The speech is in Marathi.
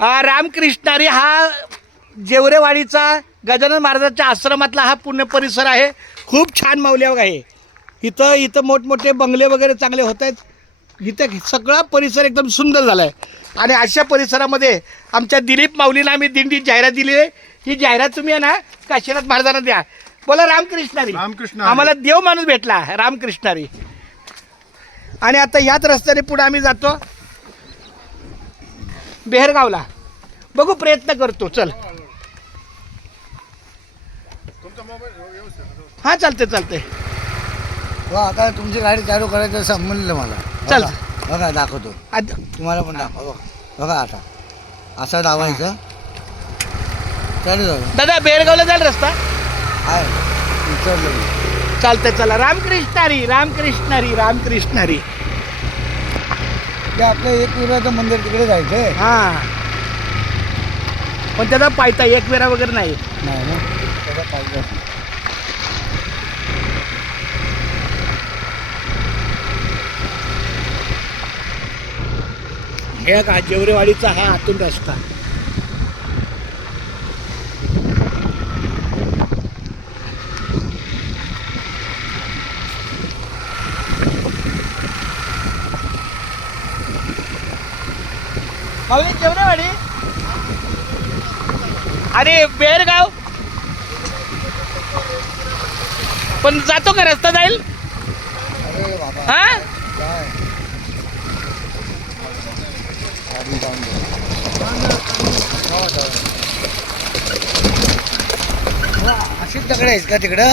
रामकृष्णारी हा जेवरेवाडीचा गजानन महाराजांच्या आश्रमातला हा पुण्य परिसर आहे. खूप छान मौल्यवान आहे. इथं मोठमोठे बंगले वगैरे चांगले होत आहेत. इथं सगळा परिसर एकदम सुंदर झाला आहे. आणि अशा परिसरामध्ये आमच्या दिलीप माऊलींना आम्ही दिंडी जाहिरात दिली आहे. ही जाहिरात तुम्ही आहे ना काशीनाथ महाराजांना द्या. बोला रामकृष्णारी. आम्हाला देव माणूस भेटला रामकृष्णारी. आणि आता याच रस्त्याने पुढे आम्ही जातो बेहरगावला. बघू प्रयत्न करतो. चल हां चालते. वा आता तुमची गाडी चालू करायचं असं म्हणलं मला. चल बघा दाखवतो तुम्हाला पण दाखव. बघा आता असं दावायचं चालू झालं. दादा बेहरगावला जाईल रस्ता आहे विचारलं. चालतंय. चला रामकृष्णारी. ते आपलं एकविराचं मंदिर तिकडे जायचंय. हां पण त्याचा पायथा एकविरा वगैरे नाही. नाही ना त्याचा पाहिजे. हे का जेवरेवाडीचा हा आतून रस्ता. जेवरेवाडी अरे बेहरगाव पण जातो का रस्ता जाईल. अरे बाबा हा काय अशीच दगड आहेस का तिकडं.